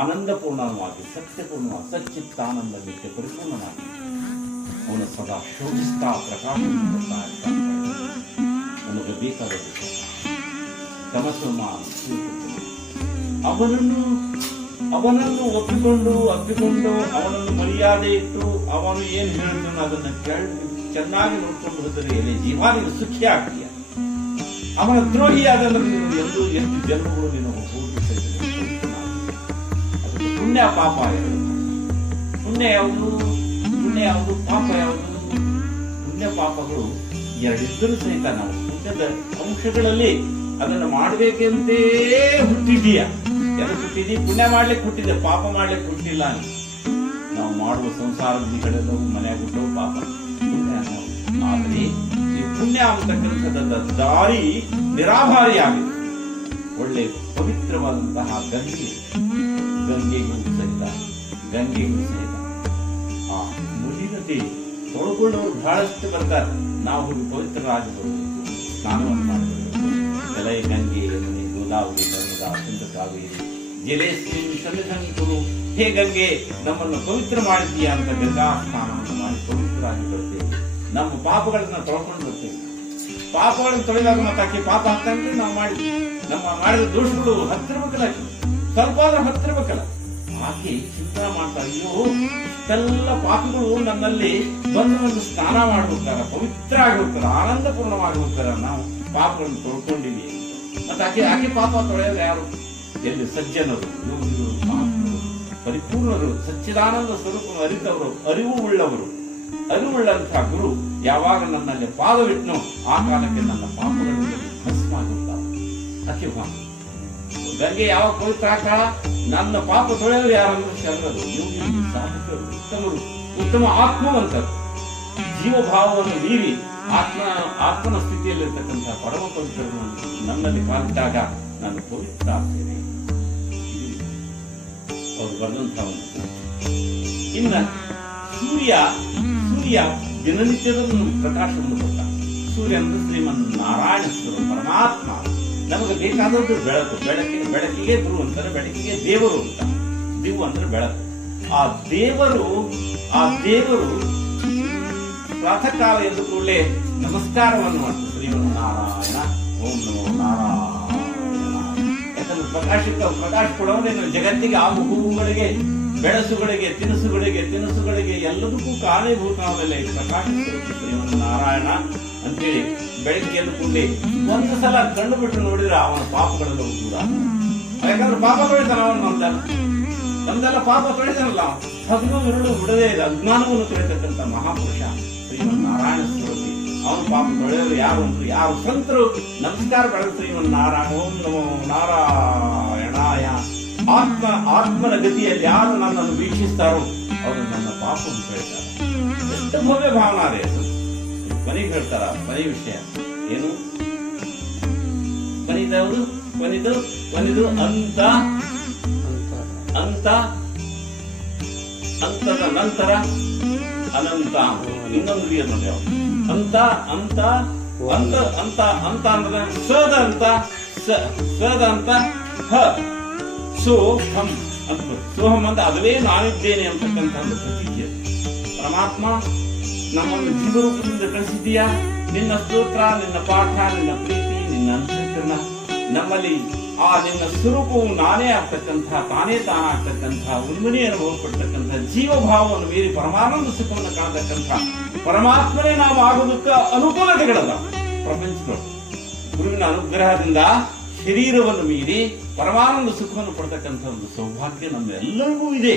ಆನಂದಪೂರ್ಣವಾಗಿ, ಸತ್ಯಪೂರ್ಣವಾಗಿ ಸಚ್ಚಿತ್ತಾನಂದ ನಿತ್ಯ ಪರಿಪೂರ್ಣನಾಗಿ ಅವನು ಸದಾ ಶೋಧಿಸ್ತಾ ಪ್ರಕಾಶ ನಮಗೆ ಬೇಕಾದ ಮಾನ ಅವನನ್ನು ಅವನನ್ನು ಒಪ್ಪಿಕೊಂಡು, ಅಪ್ಪಿಕೊಂಡು, ಅವನನ್ನು ಮರ್ಯಾದೆ ಇಟ್ಟು, ಅವನು ಏನು ಹೇಳಿದನು ಅದನ್ನು ಕೇಳಿ, ಚೆನ್ನಾಗಿ ನೋಡ್ಕೊಂಡು ಹೋದರೆ ಜೀವಾನಿಗೆ ಸುಖಿ ಆಗ್ತೀಯ? ಅವನ ದ್ರೋಹಿಯಾದ ಎಂದು ಎಷ್ಟು ಜನ್ಮಗಳು ನೀನು ಪುಣ್ಯ ಪಾಪ ಪುಣ್ಯ ಯಾವುದು ಪುಣ್ಯ ಯಾವುದು ಪಾಪ ಯಾವುದು ಪುಣ್ಯ ಪಾಪಗಳು ಎರಡಿದ್ದರೂ ಸಹಿತ ನಾವು ಪುಣ್ಯದ ಅಂಶಗಳಲ್ಲಿ ಅದನ್ನು ಮಾಡಬೇಕಂತೇ ಹುಟ್ಟಿದೀಯ ಯಾರು ಹುಟ್ಟಿದಿ ಪುಣ್ಯ ಮಾಡ್ಲಿಕ್ಕೆ ಹುಟ್ಟಿದೆ ಪಾಪ ಮಾಡ್ಲಿಕ್ಕೆ ಹುಟ್ಟಿಲ್ಲ ನೀನು. ನಾವು ಮಾಡುವ ಸಂಸಾರದ ಕಡೆ ಮನೆಯಾಗ ಹುಟ್ಟೋ ಪಾಪ. ಪುಣ್ಯ. ಆದರೆ ಈ ಪುಣ್ಯ ಅಂತಕ್ಕಂಥದ್ದು ದಾರಿ ನಿರಾಭಾರಿಯಾಗಿದೆ ಒಳ್ಳೆ ಪವಿತ್ರವಾದಂತಹ ಗಂಗೆ. ಗಂಗೆಗೂ ಸಹಿತ ಗಂಗೆಗೂ ಸಹಿತ ಆ ಮುದಿನತೆ ತೊಳ್ಕೊಳ್ಳೋರು ಬಹಳಷ್ಟು ಬರ್ತಾರೆ. ನಾವು ಹೋಗಿ ಪವಿತ್ರರಾಗಬಹುದು ಸ್ನಾನವನ್ನು ಮಾಡಬೇಕು ಜಲಯ ಗಂಗೆ ಯಮುನೆ ಗೋದಾವರಿ, ನರ್ಮದಾ ಸಿಂಧು ಕಾವೇರಿ ಜಲೇಶ್ವರಿ ಸನ್ನಿಧಾನಿಗಳು ಹೇ ಗಂಗೆ, ನಮ್ಮನ್ನು ಪವಿತ್ರ ಮಾಡಿದ್ದೀಯಾ ಅಂತ ಗಂಗಾ ಸ್ನಾನವನ್ನು ಮಾಡಿ ಪವಿತ್ರರಾಗಿ ಬರ್ತೇವೆ. ನಮ್ಮ ಪಾಪಗಳನ್ನ ತೊಳ್ಕೊಂಡು ಬರ್ತೇವೆ. ಪಾಪಗಳನ್ನು ತೊಳೆದಾಗ ಮತ್ತೆ ಆಕೆ ಪಾಪ ಹಾಕ್ತಂದ್ರೆ ನಾವು ಮಾಡಿ ನಮ್ಮ ಮಾಡಿದ ದೋಷಗಳು ಹತ್ತಿರ ಬೇಕಲ್ಲ ಸ್ವಲ್ಪ ಹತ್ತಿರ ಹತ್ತಿರ್ಬೇಕಲ್ಲ ಆಕೆ ಚಿಂತನೆ ಮಾಡ್ತಾ ಅಯ್ಯೋ ಎಲ್ಲ ಪಾಪಿಗಳು ನನ್ನಲ್ಲಿ ಬಂದು ಒಂದು ಸ್ನಾನ ಮಾಡಿ ಹೋಗ್ತಾರ ಪವಿತ್ರ ಆಗಿ ಹೋಗ್ತಾರ ಆನಂದಪೂರ್ಣವಾಗಿ ಹೋಗ್ತಾರ ನಾವು ಪಾಪಗಳನ್ನು ತೊಳ್ಕೊಂಡಿದ್ದೀವಿ ಮತ್ತೆ ಆಕೆ ಆಕೆ ಪಾಪ ತೊಳೆಯೋದು ಯಾರು? ಎಲ್ಲಿ ಸಜ್ಜನರು ಯೋಗಿಗಳು ಪರಿಪೂರ್ಣರು, ಸಚ್ಚಿದಾನಂದ ಸ್ವರೂಪ ಅರಿತವರು, ಅರಿವು ಉಳ್ಳವರು. ಅರಿವುಳ್ಳಂತಹ ಗುರು ಯಾವಾಗ ನನ್ನಲ್ಲಿ ಪಾದವಿಟ್ನೋ ಆ ಕಾಲಕ್ಕೆ ನನ್ನ ಪಾಪಗಳು ಭಸ್ಮಾಗುತ್ತಾವೆ. ಅತಿ ಗಂಗೆ ಯಾವಾಗ ಪವಿತ್ರ ಆಗ್ತಾಳ ನನ್ನ ಪಾಪ ತೊಳೆಯಲು ಯಾರಂದ್ರೆ ಶರಣರು? ಯೋಗಿಗಳು ಸಾಧಕರು, ಉತ್ತಮರು, ಉತ್ತಮ ಆತ್ಮವಂತರು. ಜೀವಭಾವವನ್ನು ಮೀರಿ ಆತ್ಮ, ಆತ್ಮನ ಸ್ಥಿತಿಯಲ್ಲಿರ್ತಕ್ಕಂತಹ ಪರಮ ಪವಿತ್ರರು ನನ್ನಲ್ಲಿ ಕಾಲಿಟ್ಟಾಗ ನಾನು ಪವಿತ್ರ ಆಗ್ತೇನೆ ಅವರು ಬರೆದಂತಹ ಒಂದು ಇನ್ನ ಸೂರ್ಯ ಸೂರ್ಯ ದಿನನಿತ್ಯದ ಪ್ರಕಾಶವನ್ನು ಕೊಟ್ಟ. ಸೂರ್ಯ ಅಂದ್ರೆ ಶ್ರೀಮನ್ ನಾರಾಯಣ ಪರಮಾತ್ಮ. ನಮಗೆ ಬೇಕಾದದ್ದು ಬೆಳಕು. ಬೆಳಕಿಗೆ ಬೆಳಕಿಗೆ ಗುರು ಅಂತಾರೆ, ಬೆಳಕಿಗೆ ದೇವರು ಅಂತ. ದಿವು ಅಂದ್ರೆ ಬೆಳಕು. ಆ ದೇವರು ಆ ದೇವರು ಪ್ರಾತಃ ಕಾಲ ಎಂದು ಕೂಡಲೇ ನಮಸ್ಕಾರವನ್ನು ಮಾಡ್ತಾರೆ. ಶ್ರೀಮನ್ ನಾರಾಯಣ ಓಂ ನಮೋ ನಾರಾಯಣ. ಯಾಕಂದ್ರೆ ಪ್ರಕಾಶಕ್ಕೆ ಪ್ರಕಾಶ ಕೊಡೋದೇ ಜಗತ್ತಿಗೆ ಆ ಹೂವುಗಳಿಗೆ ಬೆಳಸುಗಳಿಗೆ, ತಿನಸುಗಳಿಗೆ, ತಿನಿಸುಗಳಿಗೆ ಎಲ್ಲದಕ್ಕೂ ಕಾರಣೀಭೂತನಾದಲ್ಲೇ ಈ ಪ್ರಕಾಶ ಸ್ವರೂಪ ನಾರಾಯಣ ಅಂತೇಳಿ ಬೆಳಗ್ಗೆ ಕೂಡಲೇ ಒಂದು ಸಲ ಕಣ್ಣು ಬಿಟ್ಟು ನೋಡಿದ್ರೆ ಅವನ ಪಾಪಗಳೆಲ್ಲ ದೂರ ಯಾಕಂದ್ರೆ ಪಾಪ ತೊಳಿತಾನ ಅವನು ನಮ್ದೆಲ್ಲ ನಮ್ದೆಲ್ಲ ಪಾಪ ತೊಳಿತಾನಲ್ಲ ಹಗಲು ಇರುಳು ಬಿಡದೇ ಇದೆ ಅಜ್ಞಾನವನ್ನು ತೊಳಿತಕ್ಕಂಥ ಮಹಾಪುರುಷ ಶ್ರೀಮನ್ ನಾರಾಯಣ ಸ್ವರೂಪಿ ಅವನು ಪಾಪ ತೊಳೆಯೋರು ಯಾರು ಅಂದ್ರೆ ಯಾರು ಸಂತರು ನಮಸ್ಕಾರ ಬೆಳೆದ ಶ್ರೀಮನ್ ನಾರಾಯಣ ಓಂ ನಮೋ ನಾರಾಯಣಾಯ ಆತ್ಮ ಆತ್ಮನ ಗತಿಯಲ್ಲಿ ಯಾರು ನನ್ನನ್ನು ವೀಕ್ಷಿಸ್ತಾರೋ ಅವರು ನನ್ನ ಪಾಪ ಅಂತ ಹೇಳ್ತಾರೆ. ಎಷ್ಟು ಭವ್ಯ ಭಾವನಾ ಅದೇ. ಅದು ಕೊನೆಗೆ ಹೇಳ್ತಾರ ಕೊನೆ ವಿಷಯ. ಏನು? ಕೊನಿದವರು ಕೊನೆದು ಕೊನೆದು ಅಂತ ಅಂತ, ಅಂತದ ನಂತರ ಅನಂತ. ಇನ್ನೊಂದು ರೀತಿ ನೋಡಿ ಅವರು. ಅಂತ ಅಂತ ಅಂತ ಅಂತ ಅಂತ ಅಂದ್ರೆ ಸದ ಅಂತ ಸದ ಅಂತ ಹ. ಸೋ ಹಂ ಅಂತ. ಸೋಹಂ ಅಂತ ಅದುವೇ ನಾನಿದ್ದೇನೆ ಅಂತಕ್ಕಂಥ ಒಂದು. ಪರಮಾತ್ಮ, ನಮ್ಮನ್ನು ಜೀವರೂಪದಿಂದ ಕಳಿಸಿದೀಯಾ ನಿನ್ನ ಸ್ತೋತ್ರ, ನಿನ್ನ ಪಾಠ, ನಿನ್ನ ಪ್ರೀತಿ, ನಿನ್ನ ಅಂತಃಕರಣ ನಮ್ಮಲ್ಲಿ ಆ ನಿನ್ನ ಸ್ವರೂಪವು ನಾನೇ ಆಗ್ತಕ್ಕಂಥ, ತಾನೇ ತಾನಾಗ್ತಕ್ಕಂತಹ ಉನ್ಮನಿ ಅನುಭವ ಪಡ್ತಕ್ಕಂತಹ ಜೀವಭಾವವನ್ನು ಮೀರಿ ಪರಮಾನಂದ ಸುಖವನ್ನು ಕಾಣತಕ್ಕಂಥ ಪರಮಾತ್ಮನೇ ನಾವು ಆಗೋದಕ್ಕ ಅನುಕೂಲತೆಗಳಲ್ಲ ಪ್ರಪಂಚಗಳು ಗುರುವಿನ ಅನುಗ್ರಹದಿಂದ ಶರೀರವನ್ನು ಮೀರಿ ಪರಮಾನಂದ ಸುಖವನ್ನು ಪಡ್ತಕ್ಕಂಥ ಒಂದು ಸೌಭಾಗ್ಯ ನಮ್ಮೆಲ್ಲರಿಗೂ ಇದೆ.